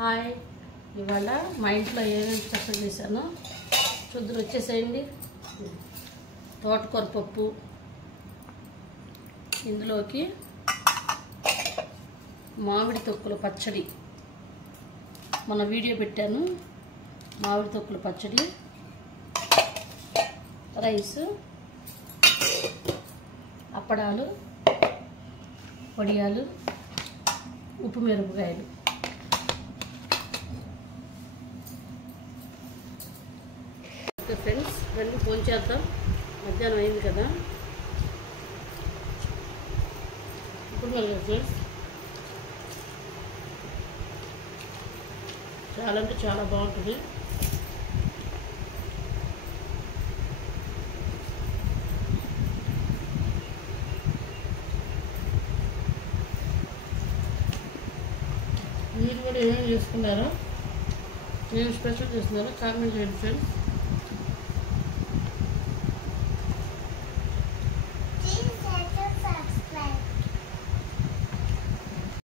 Hi, ఇవాళ మా ఇంట్లో ఏమేమి స్పెషల్ చేశానో చూద్దరు వచ్చేసేయండి. తోటకూర పప్పు, ఇందులోకి మామిడి తొక్కుల పచ్చడి, మన వీడియో పెట్టాను. మామిడి తొక్కుల పచ్చడి, రైస్, అప్పడాలు, వడియాలు, ఉప్పు మిరపకాయలు. ఓకే ఫ్రెండ్స్, రండి ఫోన్ చేద్దాం. మధ్యాహ్నం అయింది కదా. ఇప్పుడు మరి ఫ్రెండ్స్ చాలా అంటే చాలా బాగుంటుంది. మీరు కూడా ఏమేమి చేసుకున్నారో, ఏం స్పెషల్ చేస్తున్నారో కామెంట్ చేయండి ఫ్రెండ్స్.